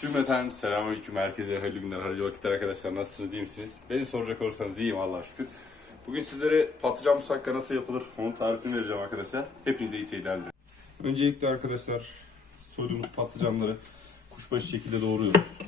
Cümleten selamünaleyküm herkese hayırlı günler, hayırlı vakitler arkadaşlar. Nasılsınız, iyi misiniz? Beni soracak olursanız iyiyim Allah'a şükür. Bugün sizlere patlıcan musakka nasıl yapılır onun tarifini vereceğim arkadaşlar. Hepinize iyi seyirler dilerim. Öncelikle arkadaşlar soyduğumuz patlıcanları kuşbaşı şekilde doğruyoruz.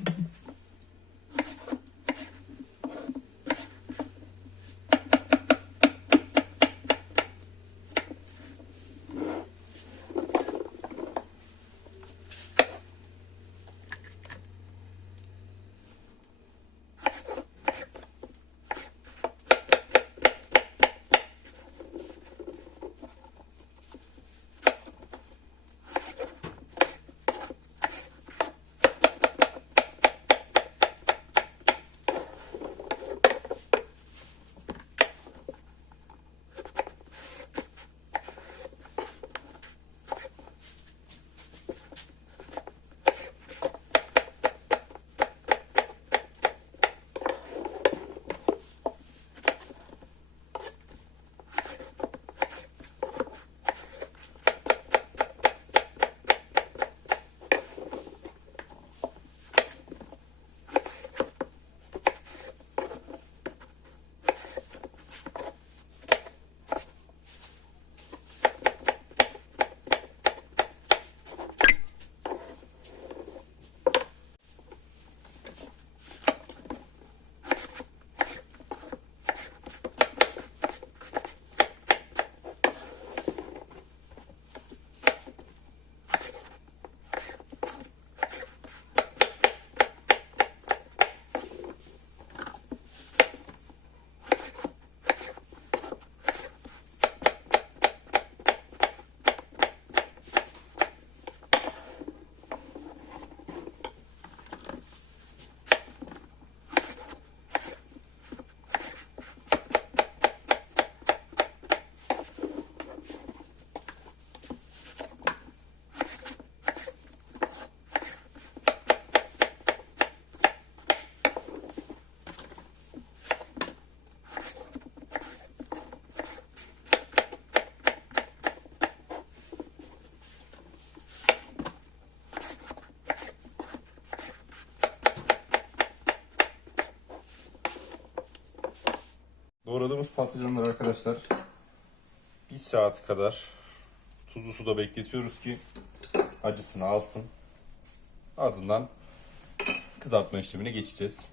Doğradığımız patlıcanları arkadaşlar bir saat kadar tuzlu suda bekletiyoruz ki acısını alsın. Ardından kızartma işlemine geçeceğiz.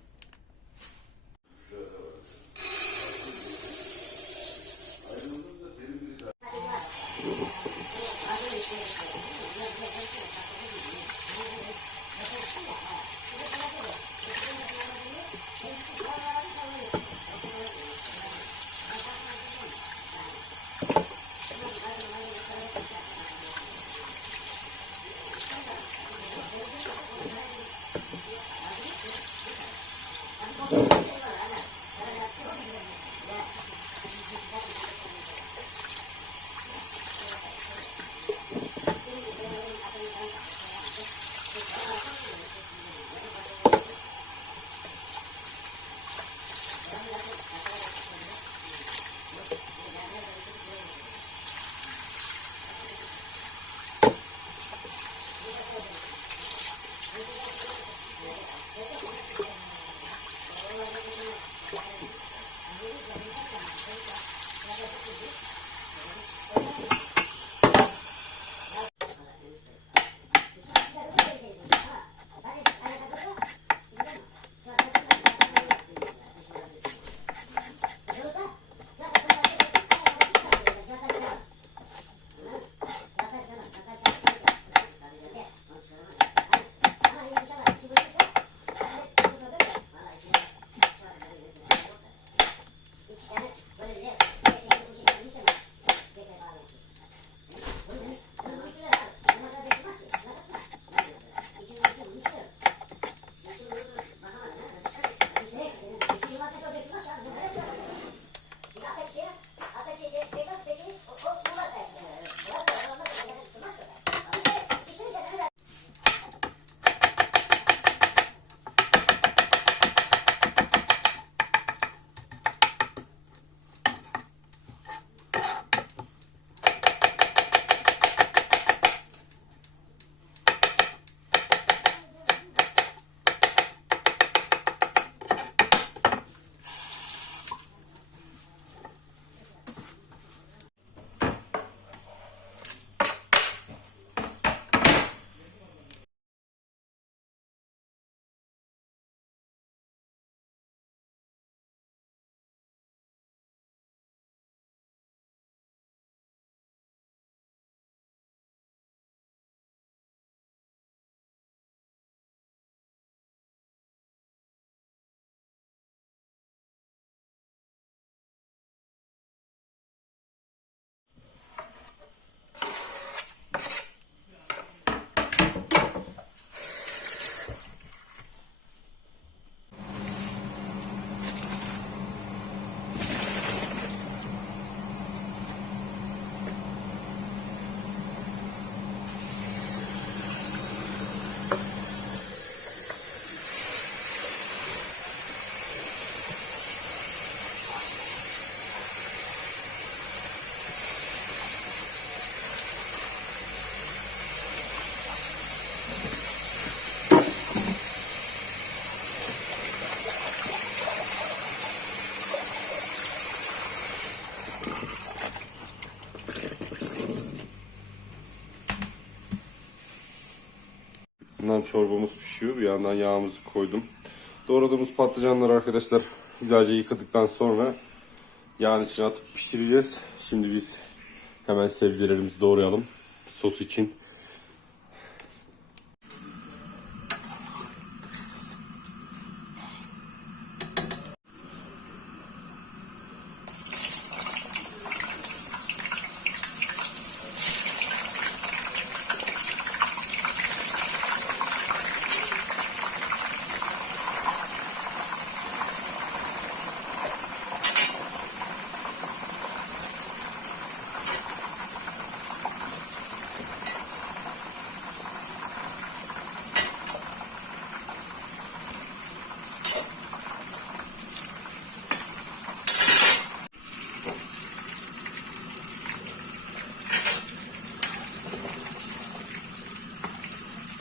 Çorbamız pişiyor. Bir yandan yağımızı koydum. Doğradığımız patlıcanları arkadaşlar güzelce yıkadıktan sonra yağın içine atıp pişireceğiz. Şimdi biz hemen sebzelerimizi doğrayalım. Sos için.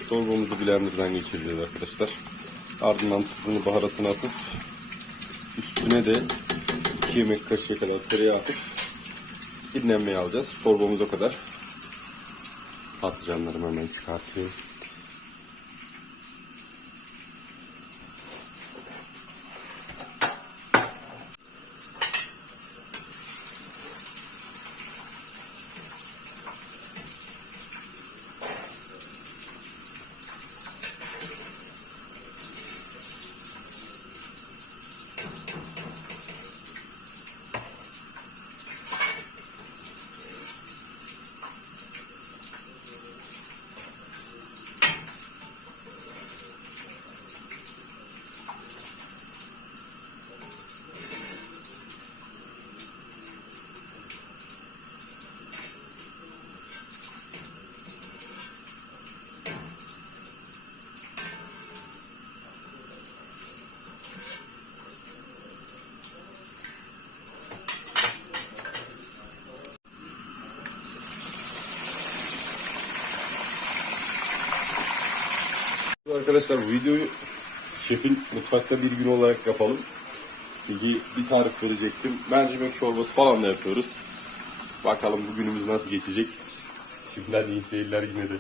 Çorbamızı blenderdan geçireceğiz arkadaşlar. Ardından tuzunu baharatını atıp üstüne de 2 yemek kaşığı kadar tereyağı atıp dinlenmeye alacağız. Çorbamız o kadar. Patlıcanlarımı hemen çıkartayım. Arkadaşlar bu videoyu şefin mutfakta bir gün olarak yapalım. Çünkü bir tarif verecektim. Mercimek çorbası falan da yapıyoruz. Bakalım bugünümüz nasıl geçecek. Şimdiden iyi seyirler yine de.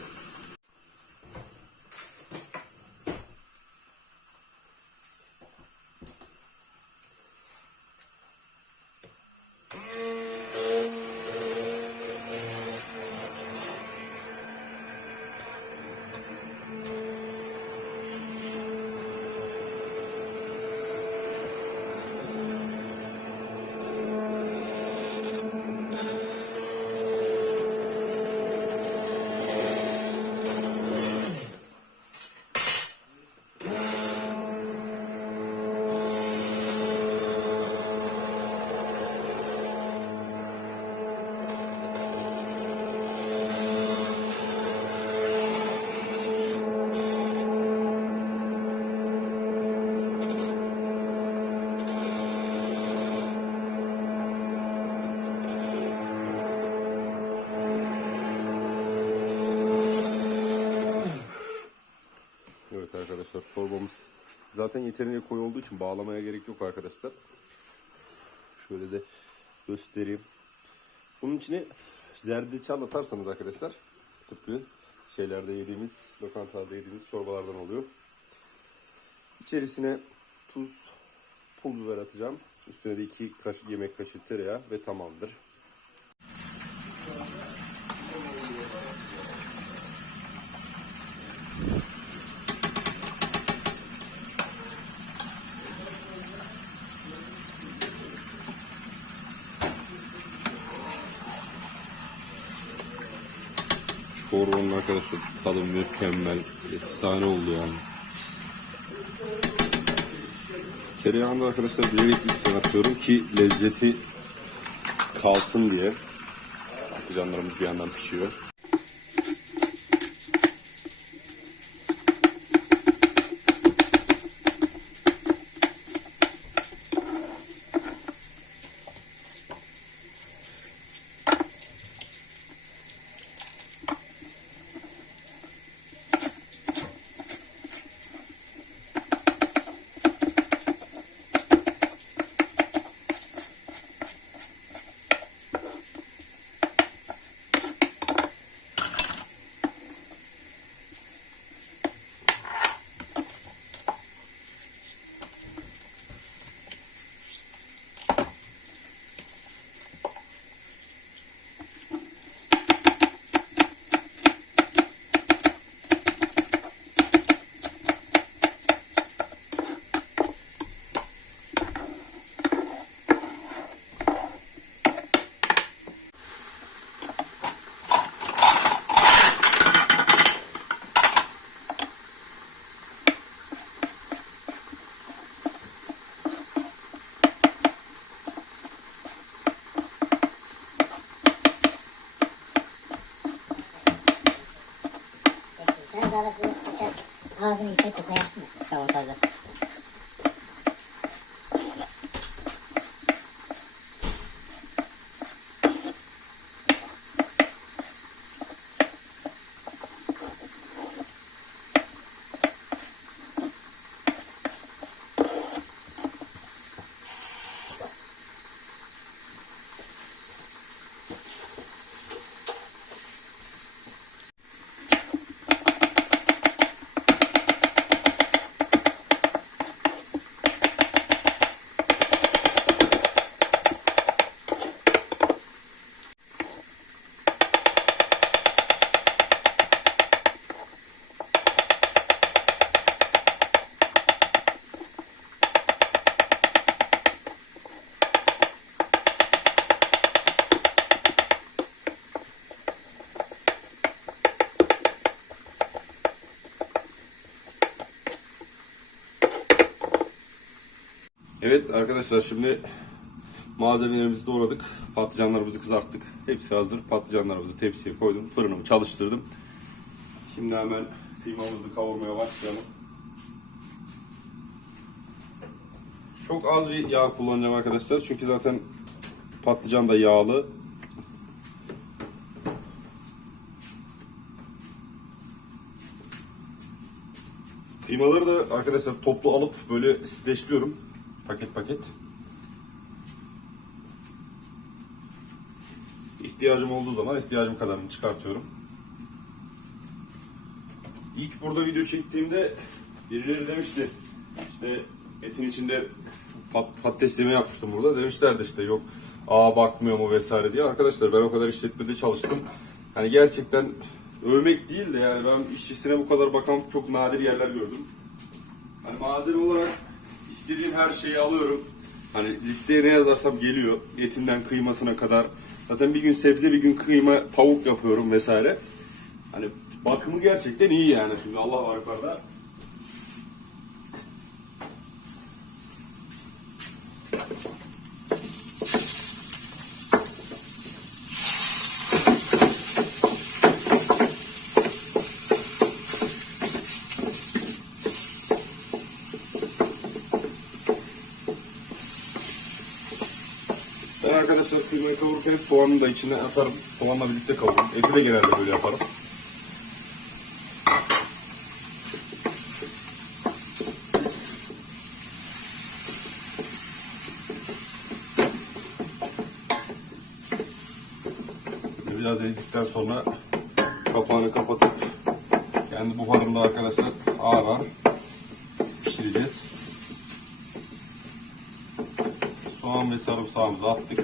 Evet arkadaşlar çorbamız zaten yeterince koyu olduğu için bağlamaya gerek yok arkadaşlar. Şöyle de göstereyim. Bunun içine zerdeçal atarsanız arkadaşlar tıpkı şeylerde yediğimiz, lokantalarda yediğimiz çorbalardan oluyor. İçerisine tuz, pul biber atacağım. Üstüne de iki kaşık yemek kaşığı tereyağı ve tamamdır. Arkadaşlar tadı mükemmel. Efsane oldu yani. Tereyağını da arkadaşlar bilerek üstüne atıyorum ki lezzeti kalsın diye. Patlıcanlarımız bir yandan pişiyor. Arkadaşlar şimdi malzemelerimizi doğradık. Patlıcanlarımızı kızarttık. Hepsi hazır. Patlıcanlarımızı tepsiye koydum. Fırınımı çalıştırdım. Şimdi hemen kıymamızı kavurmaya başlayalım. Çok az bir yağ kullanacağım arkadaşlar. Çünkü zaten patlıcan da yağlı. Kıymaları da arkadaşlar toplu alıp böyle streçliyorum. Paket paket. İhtiyacım olduğu zaman ihtiyacım kadarını çıkartıyorum. İlk burada video çektiğimde birileri demişti işte etin içinde pat, patates yemeği yapmıştım burada. Demişlerdi işte yok aa bakmıyor mu vesaire diye. Arkadaşlar ben o kadar işletmede çalıştım. Hani gerçekten övmek değil de yani ben işçisine bu kadar bakan çok nadir yerler gördüm. Hani malzeme olarak istediğim her şeyi alıyorum. Hani listeye ne yazarsam geliyor. Etinden kıymasına kadar. Zaten bir gün sebze bir gün kıyma tavuk yapıyorum vesaire. Hani bakımı gerçekten iyi yani şimdi Allah var yukarıda. Ben kıymayı kavururken soğanı da içine atarım. Soğanla birlikte kavururum. Eti de genelde böyle yaparım. Biraz ezdikten sonra kapağını kapatıp kendi buharında arkadaşlar ağır ağır pişireceğiz. Soğan ve sarımsağımızı attık.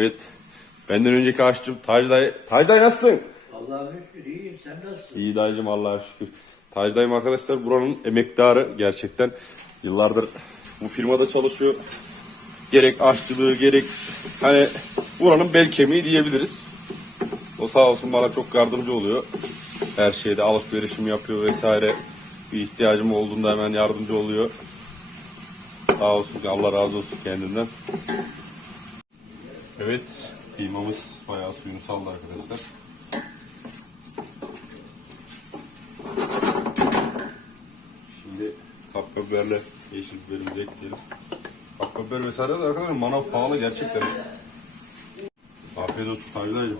Evet. Benden önceki aşçım Taci dayı. Taci dayı nasılsın? Allah'a şükür iyiyim. Sen nasılsın? İyi dayıcım Allah'a şükür. Taci dayım arkadaşlar buranın emektarı gerçekten. Yıllardır bu firmada çalışıyor. Gerek aşçılığı gerek hani buranın bel kemiği diyebiliriz. O sağ olsun bana çok yardımcı oluyor. Her şeyde alışverişim yapıyor vesaire. Bir ihtiyacım olduğunda hemen yardımcı oluyor. Sağ olsun Allah razı olsun kendinden. Evet kıymamız bayağı suyunu saldı arkadaşlar. Şimdi kapya biberle yeşil biberimizi ekleyelim. Kapya biber vesaire de arkadaşlar manav pahalı gerçekten. Afiyet olsun dayıcım.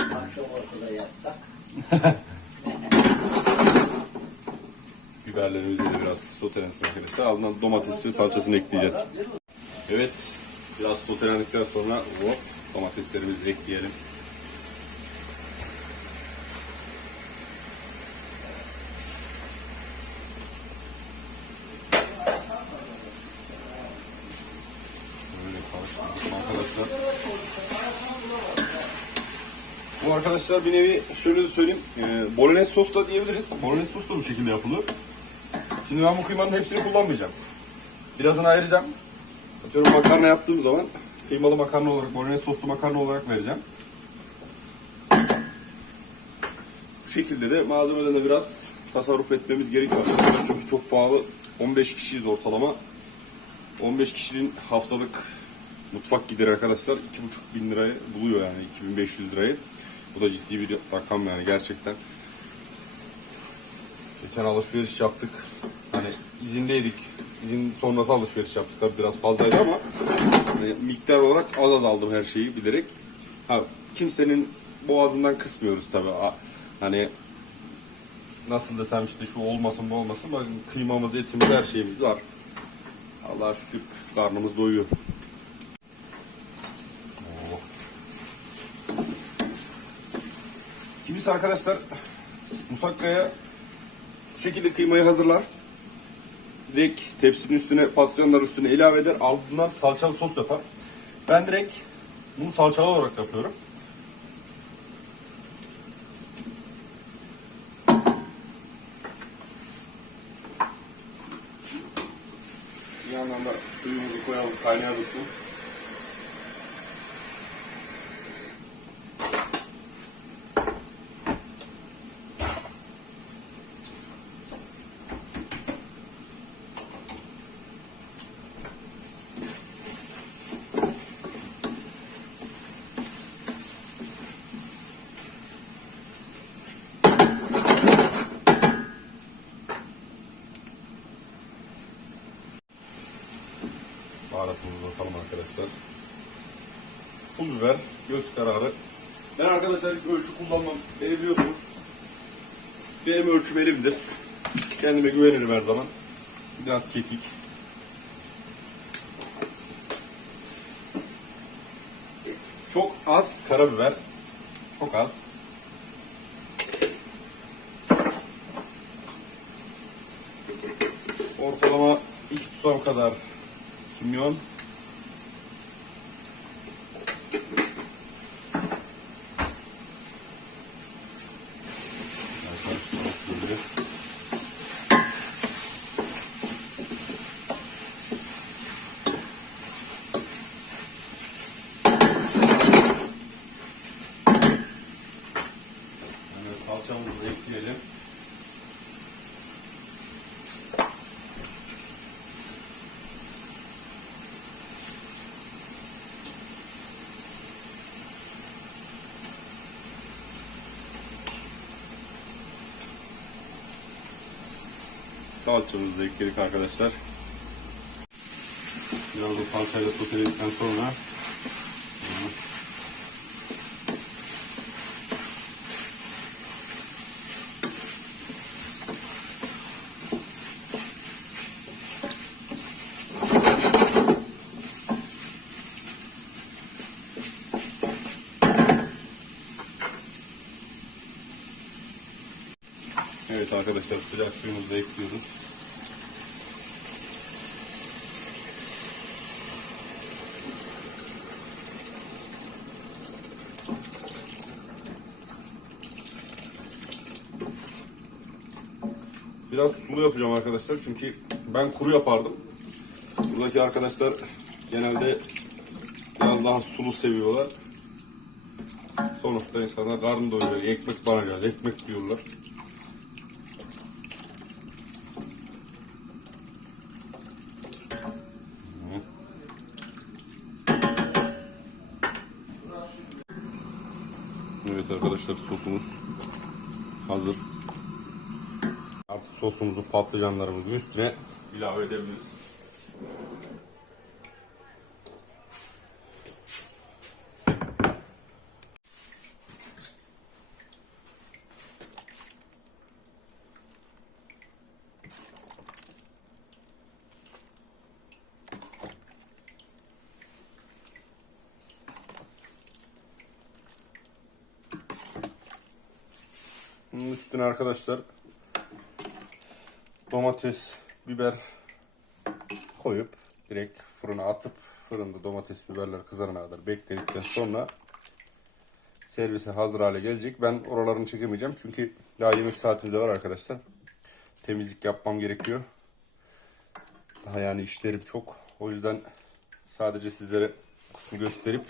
Akşam ortada yatsak. Biberlerimizi de biraz sotelensin arkadaşlar. Ardından domates ve salçasını ekleyeceğiz. Evet. Biraz sotelendikten sonra hop domateslerimizi ekleyelim. Bu arkadaşlar bir nevi şöyle söyleyeyim. E, bolognese sos da diyebiliriz. Bolognese sos da bu şekilde yapılır. Şimdi ben bu kıymanın hepsini kullanmayacağım. Birazını ayıracağım. Atıyorum makarna yaptığım zaman kıymalı makarna olarak, bolognese soslu makarna olarak vereceğim. Bu şekilde de malzemeden de biraz tasarruf etmemiz gerekiyor. Çünkü çok pahalı. 15 kişiyiz ortalama. 15 kişinin haftalık mutfak gideri arkadaşlar 2,5 bin lirayı buluyor yani 2500 lirayı. Bu da ciddi bir rakam yani gerçekten. Geçen alışveriş yaptık. Hani izindeydik. İzin sonrası alışveriş yaptık. Tabii biraz fazlaydı ama hani miktar olarak az az aldım her şeyi bilerek. Ha, kimsenin boğazından kısmıyoruz tabii. Ha, Hani nasıl desem işte şu olmasın bu olmasın. Bakın kıymamız, etimiz, her şeyimiz var. Allah'a şükür karnımız doyuyor. Oh. Kimisi arkadaşlar musakkaya bu şekilde kıymayı hazırlar. Direkt tepsinin üstüne, patlıcanların üstüne ilave eder. Ardından salçalı sos yapar. Ben direkt bunu salçalı olarak yapıyorum. Bir yandan da suyumuzu koyalım, kaynaya dursun. Baharatımızı atalım arkadaşlar. Pul biber, göz kararı. Ben arkadaşlar hiç ölçü kullanmam. Beni biliyorsunuz. Benim ölçüm elimdir. Kendime güvenirim her zaman. Biraz kekik. Çok az karabiber. Çok az. Ortalama iki tutam kadar kimyon. Evet, salçamızı da ekleyelim. Salçamızı da ekledik arkadaşlar. Biraz da salçayla soteledikten sonra Evet arkadaşlar sıcak suyumuzu da ekliyoruz. Biraz sulu yapacağım arkadaşlar çünkü ben kuru yapardım. Buradaki arkadaşlar genelde biraz daha sulu seviyorlar. Sonuçta insanlar karnı doyuyor. Ekmek bana geldi. Ekmek diyorlar. Evet arkadaşlar sosumuz hazır. Sosumuzu patlıcanlarımızın üstüne ilave edebiliriz. Üstüne arkadaşlar domates, biber koyup direkt fırına atıp fırında domates, biberler kızarana kadar bekledikten sonra servise hazır hale gelecek. Ben oralarını çekemeyeceğim çünkü daha yemek saatimiz de var arkadaşlar. Temizlik yapmam gerekiyor. Daha yani işlerim çok. O yüzden sadece sizlere kısmı gösterip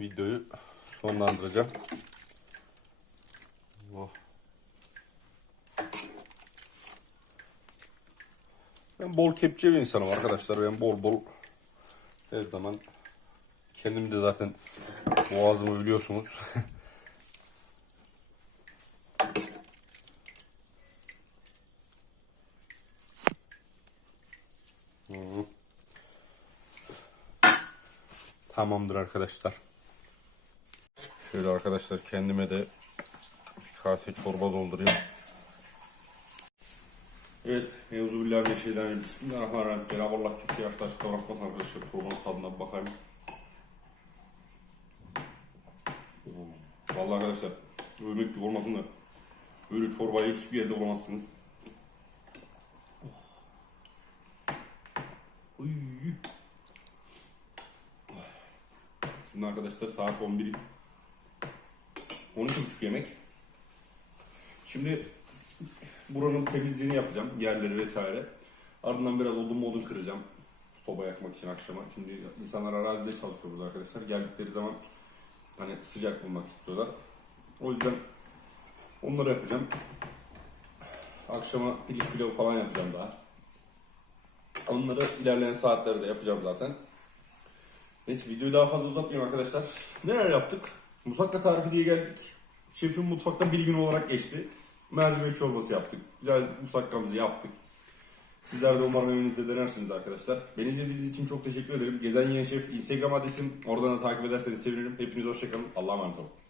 videoyu sonlandıracağım. Oh. Bol kepçe bir insanım arkadaşlar. Ben bol bol Her zaman kendim de zaten boğazımı biliyorsunuz. Tamamdır arkadaşlar. Şöyle arkadaşlar kendime de bir kase çorba doldurayım. Evet, Euzubillahimineşşeytanirracim. Bismillahirrahmanirrahim. Cenab-ı Allah kimseye yaklaşık kavrakmaz arkadaşlar. Çorbanın tadına bakayım. Vallahi arkadaşlar, övmek gibi olmasın da böyle çorbayı hiçbir yerde bulamazsınız. Oh. Şimdi arkadaşlar saat 11. 12.30 yemek. Şimdi buranın temizliğini yapacağım. Yerleri vesaire. Ardından biraz odun odun kıracağım. Soba yakmak için akşama. Şimdi insanlar arazide çalışıyor burada arkadaşlar. Geldikleri zaman hani sıcak bulmak istiyorlar. O yüzden onları yapacağım. Akşama piliç pilavı falan yapacağım daha. Onları ilerleyen saatlerde yapacağım zaten. Neyse videoyu daha fazla uzatmayayım arkadaşlar. Neler yaptık? Musakka tarifi diye geldik. Şefin mutfaktan bir gün olarak geçti. Mercimek çorbası yaptık. Güzel musakkamızı yaptık. Sizler de umarım evinizde denersiniz arkadaşlar. Beni izlediğiniz için çok teşekkür ederim. Gezen Yeni Şef Instagram adresim. Oradan da takip ederseniz sevinirim. Hepiniz hoşçakalın. Allah'a emanet olun.